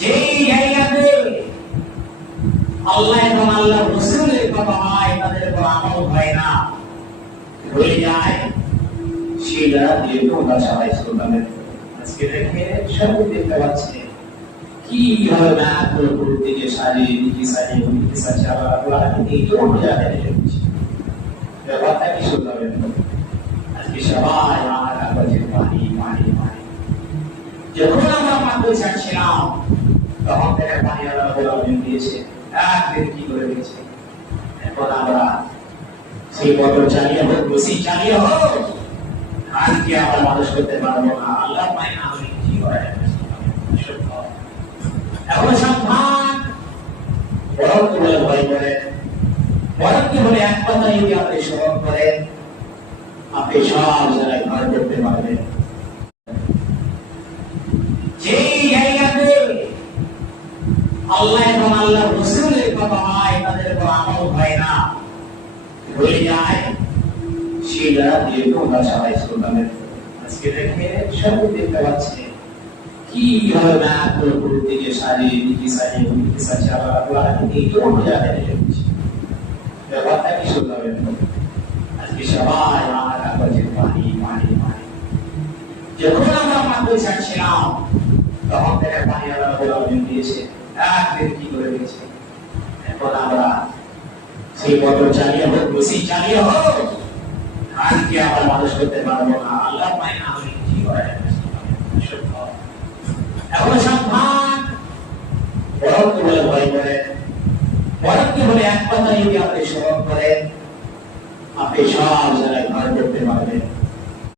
যেই জায়গাতে আল্লাহ এবং আল্লাহ রাসূলের কথা হয় তাদের উপর আমল হয় না, ভুলে যায়, সেই জায়গা দিয়ে তোমরা সবাই সুন্নাতের আজকে দেখে সবাই দেখতে পাচ্ছে কি হয় না পুরো দিকে সাজিয়ে দিকে সাজিয়ে আল্লাহ এই জন্য জায়গা দেখেছি ব্যাপারটা কি শুনবেন আজকে সবাই আমার কাছে পানি পানি পানি যখন আমরা মাত্র চাচ্ছিলাম তখন থেকে পানি আল্লাহ দিয়েছে একদিন কি করে দিয়েছে। এখন আমরা সেই বদল চালিয়ে হোক বসি চালিয়ে হোক আজকে আমরা মানুষ করতে পারবো না, আল্লাহ পায় না হলে কি করে। এখন সাবধান, বরংকে বলে ভয় করে, বরংকে বলে এক কথা যদি আপনি স্মরণ করেন আপনি সব জায়গায় ভয় করতে পারবেন। যেই জায়গাতে আল্লাহ এবং আল্লাহ রাসূলের কথা হয় তাদের উপর আমল হয় না, ভুলে যায়, সেই জায়গা দিয়ে তোমরা সবাই সুন্নাতের আজকে দেখে সবাই দেখতে পাচ্ছে কি হয় না পুরো দিকে সাজিয়ে দিকে সাজিয়ে আল্লাহ এই জন্য জায়গা দেখেছি ব্যাপারটা কি শুনবেন আজকে সবাই আমার কাছে পানি পানি পানি যখন আমরা মাত্র চাচ্ছিলাম তখন থেকে পানি আল্লাহ দিয়েছে একদিন কি করে দিয়েছে। এখন আমরা সেই বদল চালিয়ে হোক বসি চালিয়ে হোক আজকে আমরা মানুষ করতে পারবো না, আল্লাহ